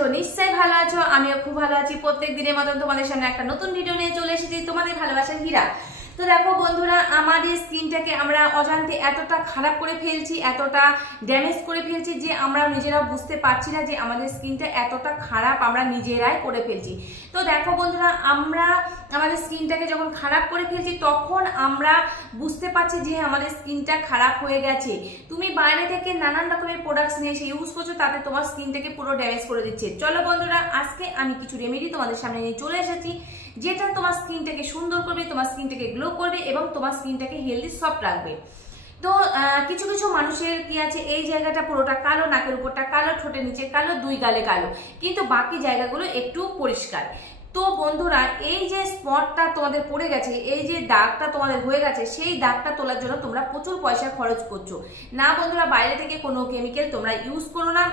আছো? নিশ্চয়ই ভালো আছো। আমিও খুব ভালো আছি। প্রত্যেক দিনের মতন তোমাদের সামনে একটা নতুন ভিডিও নিয়ে চলে এসেছি, তোমাদের ভালোবাসার হীরা। তো দেখো বন্ধুরা, আমাদের স্কিনটাকে আমরা অজান্তে এতটা খারাপ করে ফেলছি, এতটা ড্যামেজ করে ফেলছি যে আমরা নিজেরাও বুঝতে পারছি না যে আমাদের স্কিনটা এতটা খারাপ আমরা নিজেরাই করে ফেলছি। তো দেখো বন্ধুরা, আমরা আমাদের স্কিনটাকে যখন খারাপ করে ফেলছি তখন আমরা বুঝতে পারছি যে আমাদের স্কিনটা খারাপ হয়ে গেছে। তুমি বাইরে থেকে নানান রকমের প্রোডাক্টস নিয়ে এসে ইউজ করছো, তাতে তোমার স্কিনটাকে পুরো ড্যামেজ করে দিচ্ছে। চলো বন্ধুরা, আজকে আমি কিছু রেমেডি তোমাদের সামনে নিয়ে চলে এসেছি, যেটা তোমার স্কিনটাকে সুন্দর করবে, তোমার স্কিনটাকে গ্লো করবে এবং তোমার স্কিনটাকে হেলদি সফট রাখবে। তো কিছু কিছু মানুষের কি আছে, এই জায়গাটা পুরোটা কালো, নাকের উপরটা কালো, ঠোঁটের নিচে কালো, দুই গালে কালো, কিন্তু বাকি জায়গাগুলো একটু পরিষ্কার। তো বন্ধুরা, এই যে স্পটটা তোমাদের পড়ে গেছে, এই যে দাগটা তোমাদের হয়ে গেছে, সেই দাগটা তোলার জন্য তোমরা প্রচুর পয়সা খরচ করছো না বন্ধুরা। বাইরে থেকে কোনো কেমিক্যাল তোমরা ইউজ করো না।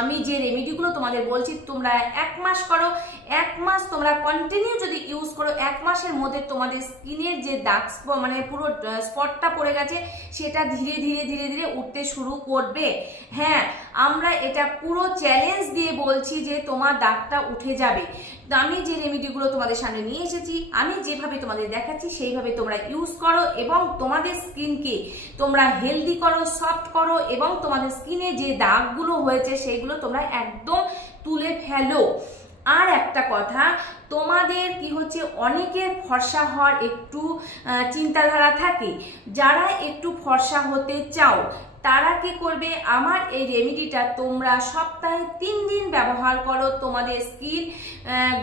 আমি যে রেমেডিগুলো তোমাদের বলছি, তোমরা 1 মাস করো, 1 মাস তোমরা কন্টিনিউ যদি ইউজ করো, 1 মাসের মধ্যে তোমাদের স্কিনের যে দাগ মানে পুরো স্পটটা পড়ে গেছে, সেটা ধীরে ধীরে ধীরে ধীরে উঠতে শুরু করবে। হ্যাঁ, আমরা এটা পুরো চ্যালেঞ্জ দিয়ে বলছি যে তোমার দাগটা উঠে যাবে। তো আমি যে রেমেডিগুলো তোমাদের সামনে নিয়ে এসেছি, আমি যেভাবে তোমাদের দেখাচ্ছি সেইভাবে তোমরা ইউজ করো এবং তোমাদের স্কিনকে তোমরা হেলদি করো, সফট করো এবং তোমাদের স্কিনে যে দাগগুলো হয়েছে সেইগুলো তোমরা একদম তুলে ফেলো। আর একটা কথা, তোমাদের কি হচ্ছে, অনেকের ফর্সা হওয়ার একটু চিন্তাধারা থাকে। যারা একটু ফর্সা হতে চাও তারা কি করবে, আমার এই রেমেডিটা তোমরা সপ্তাহে 3 দিন ব্যবহার করো, তোমাদের স্কিন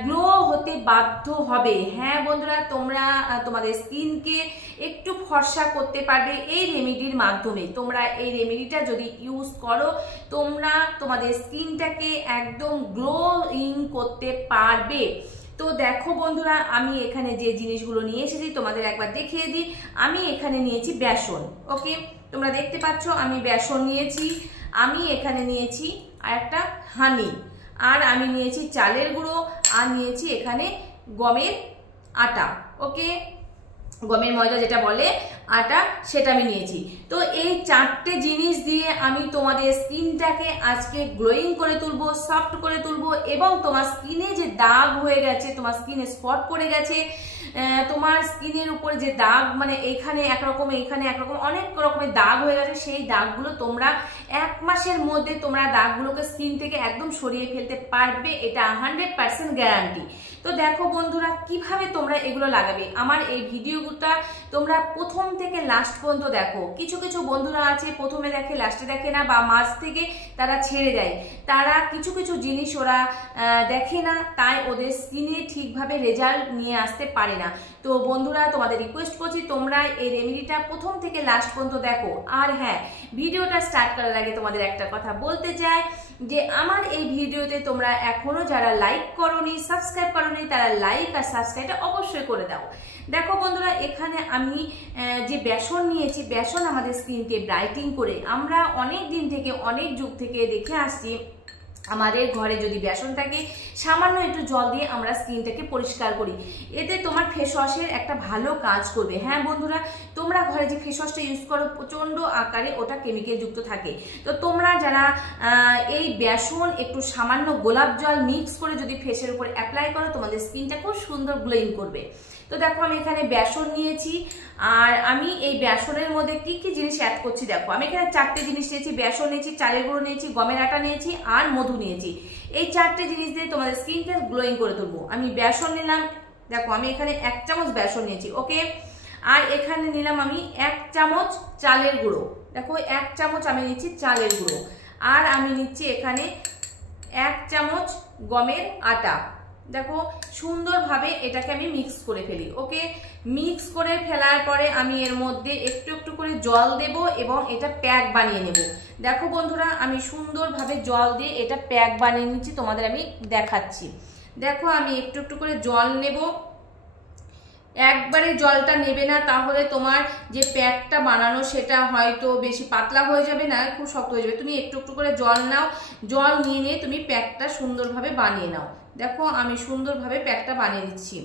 গ্লো হতে বাধ্য হবে। হ্যাঁ বন্ধুরা, তোমরা তোমাদের স্কিনকে একটু ফর্সা করতে পারবে এই রেমেডির মাধ্যমে। তোমরা এই রেমেডিটা যদি ইউজ করো, তোমরা তোমাদের স্কিনটাকে একদম গ্লোইং করতে পারবে। তো দেখো বন্ধুরা, আমি এখানে যে জিনিসগুলো নিয়ে এসেছি তোমাদের একবার দেখিয়ে দিই। আমি এখানে নিয়েছি বেসন, ওকে, তোমরা দেখতে পাচ্ছ আমি বেসন নিয়েছি। আমি এখানে নিয়েছি আর একটা হানি, আর আমি নিয়েছি চালের গুঁড়ো, আর নিয়েছি এখানে গমের আটা, ওকে, গমের ময়দা যেটা বলে আটা, সেটা আমি নিয়েছি। তো এই 4টে জিনিস দিয়ে আমি তোমাদের স্কিনটাকে আজকে গ্লোয়িং করে তুলবো, সফট করে তুলবো এবং তোমার স্কিনে যে দাগ হয়ে গেছে, তোমার স্কিনে স্পট পড়ে গেছে, তোমার স্কিনের উপর যে দাগ, মানে এইখানে একরকম এইখানে একরকম অনেক রকমের দাগ হয়ে গেছে, সেই দাগগুলো তোমরা 1 মাসের মধ্যে তোমরা দাগগুলোকে স্কিন থেকে একদম সরিয়ে ফেলতে পারবে। এটা 100% গ্যারান্টি। তো দেখো বন্ধুরা, কিভাবে তোমরা এগুলো লাগাবে, আমার এই ভিডিওটা তোমরা প্রথম থেকে লাস্ট পর্যন্ত দেখো। কিছু কিছু বন্ধুরা আছে প্রথমে দেখে লাস্টে দেখে না, বা মাঝ থেকে তারা ছেড়ে দেয়। তারা কিছু কিছু জিনিস ওরা দেখে না, তাই ওদের স্কিনে ঠিকভাবে রেজাল্ট নিয়ে আসতে পারে না। তো বন্ধুরা, তোমাদের রিকোয়েস্ট করছি তোমরা এই রেমেডিটা প্রথম থেকে লাস্ট পর্যন্ত দেখো। আর হ্যাঁ, ভিডিওটা স্টার্ট করার আগে তোমাদের একটা কথা বলতে চাই যে আমার এই ভিডিওতে তোমরা এখনো যারা লাইক করোনি, সাবস্ক্রাইব করোনি, তারা লাইক আর সাবস্ক্রাইবটা অবশ্যই করে দাও। দেখো বন্ধুরা, এখানে আমি যে বেসন নিয়েছি, বেসন আমাদের স্কিনকে ব্রাইটিং করে, আমরা অনেক দিন থেকে অনেক যুগ থেকে দেখে আসছি আমাদের ঘরে যদি বেসন থাকে, সামান্য একটু জল দিয়ে আমরা স্কিনটাকে পরিষ্কার করি, এতে তোমার ফেস ওয়াশের একটা ভালো কাজ করবে। হ্যাঁ বন্ধুরা, তোমরা ঘরে যে ফেস ওয়াশটা ইউজ করো প্রচণ্ড আকারে ওটা কেমিক্যাল যুক্ত থাকে। তো তোমরা যারা এই বেসন একটু সামান্য গোলাপ জল মিক্স করে যদি ফেসের উপর অ্যাপ্লাই করো, তোমাদের স্কিনটা খুব সুন্দর গ্লোয়িং করবে। তো দেখো, আমি এখানে বেসন নিয়েছি, আর আমি এই বেসনের মধ্যে কি কি জিনিস অ্যাড করছি দেখো। আমি এখানে 4টে জিনিস নিয়েছি, বেসন নিয়েছি, চালের গুঁড়ো নিয়েছি, গমের আটা নিয়েছি আর মধু নিয়েছি। এই 4টে জিনিস দিয়ে তোমাদের স্কিনকে গ্লোয়িং করে তুলবো। আমি বেসন নিলাম, দেখো আমি এখানে 1 চামচ বেসন নিয়েছি, ওকে, আর এখানে নিলাম আমি 1 চামচ চালের গুঁড়ো, দেখো 1 চামচ আমি নিচ্ছি চালের গুঁড়ো, আর আমি নিচ্ছি এখানে 1 চামচ গমের আটা। দেখো সুন্দরভাবে এটাকে আমি মিক্স করে ফেলি, ওকে। মিক্স করে ফেলার পরে আমি এর মধ্যে একটু একটু করে জল দেব এবং এটা প্যাক বানিয়ে নেব। দেখো বন্ধুরা, আমি সুন্দরভাবে জল দিয়ে এটা প্যাক বানিয়ে নিচ্ছি, তোমাদের আমি দেখাচ্ছি। দেখো আমি একটু একটু করে জল নেব, একবারে জলটা নেবে না, তাহলে তোমার যে প্যাকটা বানানো সেটা হয়তো বেশি পাতলা হয়ে যাবে, না খুব শক্ত হয়ে যাবে। তুমি একটু একটু করে জল নাও, জল নিয়ে তুমি প্যাকটা সুন্দরভাবে বানিয়ে নাও। দেখো আমি সুন্দরভাবে প্যাকটা বানিয়ে দিচ্ছি।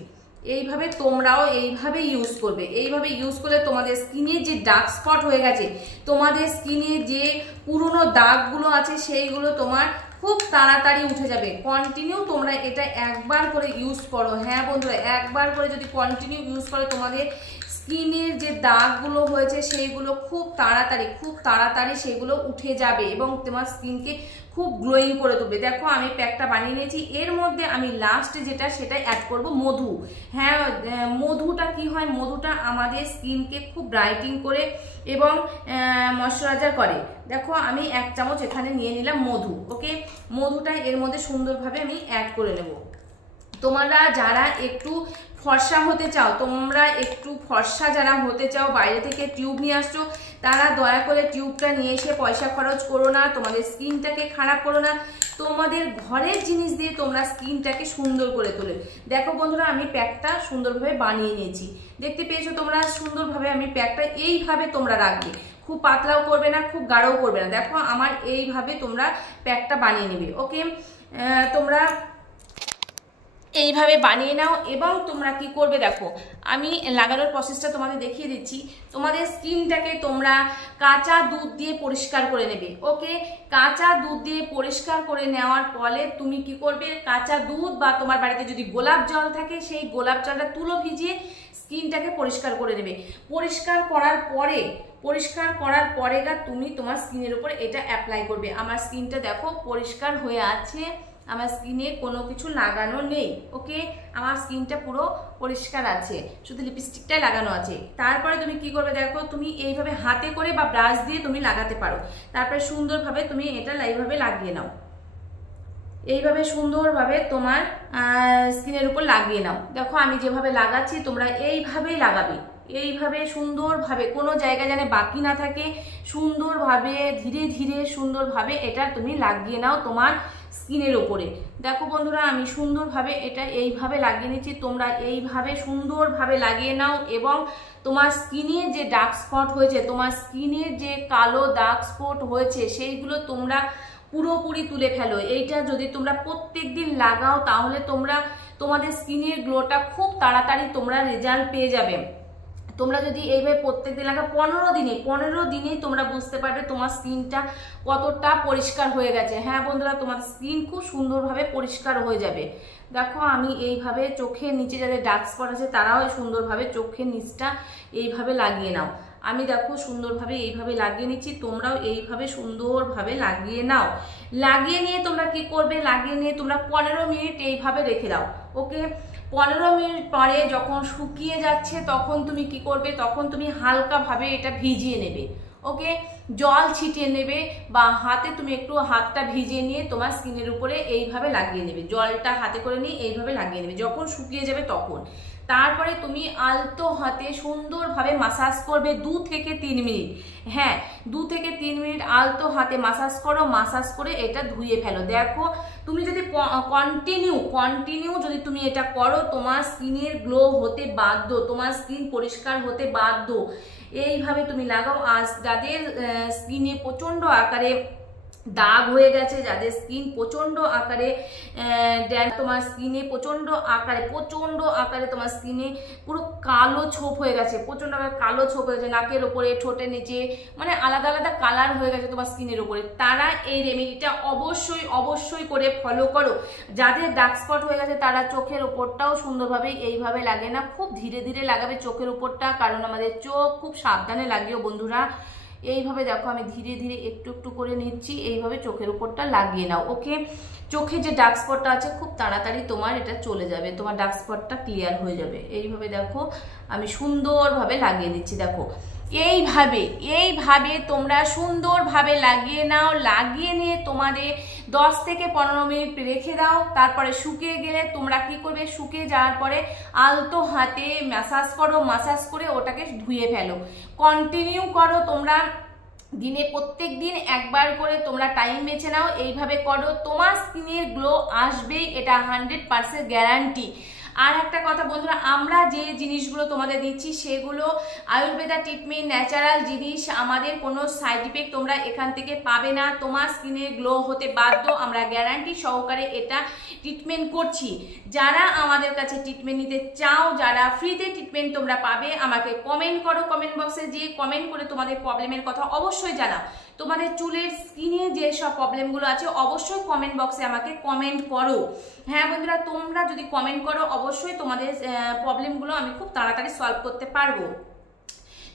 এইভাবে তোমরাও এইভাবে ইউজ করবে। এইভাবে ইউজ করলে তোমাদের স্কিনে যে ডার্ক স্পট হয়ে গেছে, তোমাদের স্কিনে যে পুরনো দাগগুলো আছে, সেইগুলো তোমার খুব তাড়াতাড়ি উঠে যাবে। কন্টিনিউ তোমরা এটা একবার করে ইউজ করো। হ্যাঁ বন্ধুরা, একবার করে যদি কন্টিনিউ ইউজ করো তোমাদের স্কিনের যে দাগগুলো হয়েছে সেইগুলো খুব তাড়াতাড়ি সেগুলো উঠে যাবে এবং তোমার স্কিনকে খুব গ্লোয়িং করে তুলবে। দেখো আমি প্যাকটা বানিয়ে নিয়েছি, এর মধ্যে আমি লাস্টে যেটা সেটা অ্যাড করব মধু। হ্যাঁ, মধুটা কি হয়, মধুটা আমাদের স্কিনকে খুব ব্রাইটিং করে এবং ময়শ্চারাইজার করে। দেখো আমি 1 চামচ এখানে নিয়ে নিলাম মধু। ওকে, মধুটা এর মধ্যে সুন্দরভাবে আমি অ্যাড করে নেব। তোমরা যারা একটু ফর্সা হতে চাও, তোমরা একটু ফর্সা যারা হতে চাও, বাইরে থেকে টিউব নিয়ে আসছো, তারা দয়া করে টিউবটা নিয়ে এসে পয়সা খরচ করো না, তোমাদের স্কিনটাকে খারাপ করো না। তোমাদের ঘরের জিনিস দিয়ে তোমরা স্কিনটাকে সুন্দর করে তোলে। দেখো বন্ধুরা, আমি প্যাকটা সুন্দরভাবে বানিয়ে নিয়েছি, দেখতে পেয়েছো তোমরা সুন্দরভাবে আমি প্যাকটা এইভাবে তোমরা রাখবে, খুব পাতলাও করবে না, খুব গাঢ়ও করবে না। দেখো আমার এইভাবে তোমরা প্যাকটা বানিয়ে নেবে। ওকে, তোমরা এইভাবে বানিয়ে নাও এবং তোমরা কি করবে দেখো আমি লাগানোর প্রসেসটা তোমাদের দেখিয়ে দিচ্ছি। তোমাদের স্কিনটাকে তোমরা কাঁচা দুধ দিয়ে পরিষ্কার করে নেবে। ওকে, কাঁচা দুধ দিয়ে পরিষ্কার করে নেওয়ার ফলে তুমি কি করবে, কাঁচা দুধ বা তোমার বাড়িতে যদি গোলাপ জল থাকে সেই গোলাপ জলটা তুলো ভিজিয়ে স্কিনটাকে পরিষ্কার করে নেবে। পরিষ্কার করার পরে তুমি তোমার স্কিনের উপরে এটা অ্যাপ্লাই করবে। আমার স্কিনটা দেখো পরিষ্কার হয়ে আছে, আমার স্কিনে কোনো কিছু লাগানো নেই। ওকে, আমার স্কিনটা পুরো পরিষ্কার আছে, শুধু লিপস্টিকটাই লাগানো আছে। তারপরে তুমি কি করবে দেখো, তুমি এইভাবে হাতে করে বা ব্রাশ দিয়ে তুমি লাগাতে পারো। তারপরে সুন্দরভাবে তুমি এটা এইভাবে লাগিয়ে নাও, এইভাবে সুন্দরভাবে তোমার স্কিনের উপর লাগিয়ে নাও। দেখো আমি যেভাবে লাগাচ্ছি তোমরা এইভাবেই লাগাবে, এইভাবে সুন্দরভাবে, কোনো জায়গায় যেন বাকি না থাকে, সুন্দরভাবে ধীরে ধীরে সুন্দরভাবে এটা তুমি লাগিয়ে নাও তোমার স্কিনের উপরে। দেখো বন্ধুরা আমি সুন্দরভাবে এটা এইভাবে লাগিয়ে নিচ্ছি, তোমরা এইভাবে সুন্দরভাবে লাগিয়ে নাও এবং তোমার স্কিনে যে ডার্ক স্পট হয়েছে, তোমার স্কিনের যে কালো ডার্ক স্পট হয়েছে সেইগুলো তোমরা পুরোপুরি তুলে ফেলো। এইটা যদি তোমরা প্রত্যেকদিন লাগাও তাহলে তোমরা তোমাদের স্কিনের গ্লোটা খুব তাড়াতাড়ি তোমরা রেজাল্ট পেয়ে যাবে। তোমরা যদি এইভাবে প্রত্যেকদিন লাগাও 15 দিনেই তোমরা বুঝতে পারবে তোমার স্কিনটা কতটা পরিষ্কার হয়ে গেছে। হ্যাঁ বন্ধুরা, তোমার স্কিন খুব সুন্দরভাবে পরিষ্কার হয়ে যাবে। দেখো আমি এইভাবে চোখের নিচে যাদের ডার্ক স্পট আছে তারাও সুন্দরভাবে চোখের নিচটা এইভাবে লাগিয়ে নাও। আমি দেখো সুন্দরভাবে এইভাবে লাগিয়ে নিচ্ছি, তোমরাও এইভাবে সুন্দরভাবে লাগিয়ে নাও। লাগিয়ে নিয়ে তোমরা কি করবে, লাগিয়ে নিয়ে তোমরা 15 মিনিট এইভাবে রেখে দাও। ওকে, 15 মিনিট পরে যখন শুকিয়ে যাচ্ছে তখন তুমি কি করবে, তখন তুমি হালকাভাবে এটা ভিজিয়ে নেবে। ওকে, জল ছিটিয়ে নেবে বা হাতে তুমি একটু হাতটা ভিজিয়ে নিয়ে তোমার স্কিনের উপরে এইভাবে লাগিয়ে নেবে, জলটা হাতে করে নিয়ে এইভাবে লাগিয়ে নেবে। যখন শুকিয়ে যাবে তখন তারপরে তুমি আলতো হাতে সুন্দরভাবে মাসাজ করবে 2 থেকে 3 মিনিট। হ্যাঁ, 2 থেকে 3 মিনিট আলতো হাতে মাসাজ করো, মাসাজ করে এটা ধুয়ে ফেলো। দেখো তুমি যদি কন্টিনিউ যদি তুমি এটা করো তোমার স্কিনের গ্লো হতে বাধ্য, তোমার স্কিন পরিষ্কার হতে বাধ্য। এইভাবে তুমি লাগাও। আজ যাদের স্কিনে প্রচন্ড আকারে দাগ হয়ে গেছে, যাদের স্কিন প্রচন্ড আকারে তোমার স্কিনে প্রচন্ড আকারে তোমার স্কিনে পুরো কালো ছোপ হয়ে গেছে, প্রচন্ড আকারে কালো ছোপ হয়ে গেছে নাকের উপরে, ঠোঁটের নিচে, মানে আলাদা আলাদা কালার হয়ে গেছে তোমার স্কিনের উপরে, তারা এই রেমেডিটা অবশ্যই করে ফলো করো। যাদের ডার্ক স্পট হয়ে গেছে তারা চোখের উপরটাও সুন্দরভাবে এইভাবে লাগে না, খুব ধীরে ধীরে লাগাবে চোখের উপরটা, কারণ আমাদের চোখ খুব সাবধানে লাগিও বন্ধুরা। এইভাবে দেখো আমি ধীরে ধীরে একটু একটু করে নিচ্ছি, এইভাবে চোখের উপরটা লাগিয়ে নাও। ওকে, চোখে যে ডার্ক স্পটটা আছে খুব তাড়াতাড়ি তোমার এটা চলে যাবে, তোমার ডার্ক স্পটটা ক্লিয়ার হয়ে যাবে। এইভাবে দেখো আমি সুন্দরভাবে লাগিয়ে দিচ্ছি। দেখো এইভাবে তোমরা সুন্দরভাবে লাগিয়ে নাও। লাগিয়ে নিয়ে তোমাদের 10 থেকে 15 মিনিট রেখে দাও। তারপরে শুকিয়ে গেলে তোমরা কি করবে, শুকিয়ে যাওয়ার পরে আলতো হাতে ম্যাসাজ করো, ম্যাসাজ করে ওটাকে ধুয়ে ফেলো। কন্টিনিউ করো তোমরা দিনে প্রত্যেক দিন একবার করে তোমরা টাইম বেছে নাও, এইভাবে করো, তোমার স্কিনের গ্লো আসবেই, এটা 100% গ্যারান্টি। আর একটা কথা বন্ধুরা, আমরা যে জিনিসগুলো তোমাদের দিচ্ছি সেগুলো আয়ুর্বেদা ট্রিটমেন্ট, ন্যাচারাল জিনিস, আমাদের কোনো সাইড ইফেক্ট তোমরা এখান থেকে পাবে না। তোমার স্কিনে গ্লো হতে বাধ্য, আমরা গ্যারান্টি সহকারে এটা ট্রিটমেন্ট করছি। যারা আমাদের কাছে ট্রিটমেন্ট নিতে চাও, যারা ফ্রিতে ট্রিটমেন্ট তোমরা পাবে, আমাকে কমেন্ট করো, কমেন্ট বক্সে গিয়ে কমেন্ট করে তোমাদের প্রবলেমের কথা অবশ্যই জানাও। তোমাদের চুলের স্কিনে যে সব প্রবলেমগুলো আছে অবশ্যই কমেন্ট বক্সে আমাকে কমেন্ট করো। হ্যাঁ বন্ধুরা, তোমরা যদি কমেন্ট করো অবশ্যই তোমাদের প্রবলেমগুলো আমি খুব তাড়াতাড়ি সলভ করতে পারবো।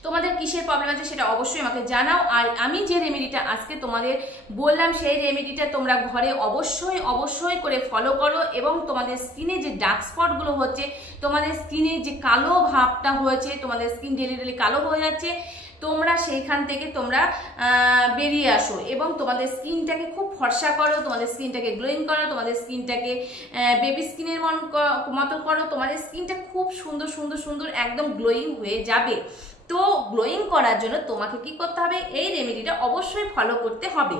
তোমাদের কিসের প্রবলেম আছে সেটা অবশ্যই আমাকে জানাও। আর আমি যে রেমেডিটা আজকে তোমাদের বললাম সেই রেমেডিটা তোমরা ঘরে অবশ্যই অবশ্যই করে ফলো করো, এবং তোমাদের স্কিনে যে ডার্ক স্পটগুলো হচ্ছে, তোমাদের স্কিনে যে কালো ভাবটা হয়েছে, তোমাদের স্কিন ডেলি ডেলি কালো হয়ে যাচ্ছে, তোমরা সেইখান থেকে তোমরা বেরিয়ে আসো এবং তোমাদের স্কিনটাকে খুব ফর্সা করো, তোমাদের স্কিনটাকে গ্লোয়িং করো, তোমাদের স্কিনটাকে বেবি স্কিনের মতো করো। তোমাদের স্কিনটা খুব সুন্দর সুন্দর সুন্দর একদম গ্লোয়িং হয়ে যাবে। তো গ্লোয়িং করার জন্য তোমাকে কি করতে হবে, এই রেমেডিটা অবশ্যই ফলো করতে হবে।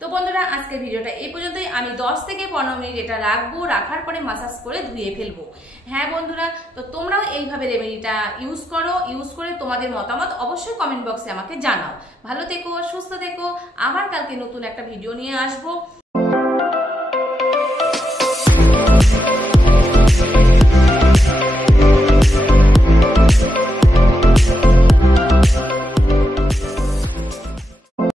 তো বন্ধুরা, আজকের ভিডিওটা এই পর্যন্তই। আমি 10 থেকে 15 মিনিট এটা রাখবো, রাখার পরে মাসাজ করে ধুয়ে ফেলবো। হ্যাঁ বন্ধুরা, তো তোমরাও এইভাবে রেমেডিটা ইউজ করো, ইউজ করে তোমাদের মতামত অবশ্যই কমেন্ট বক্সে আমাকে জানাও। ভালো থেকো, সুস্থ থেকো, আবার কালকে নতুন একটা ভিডিও নিয়ে আসবো।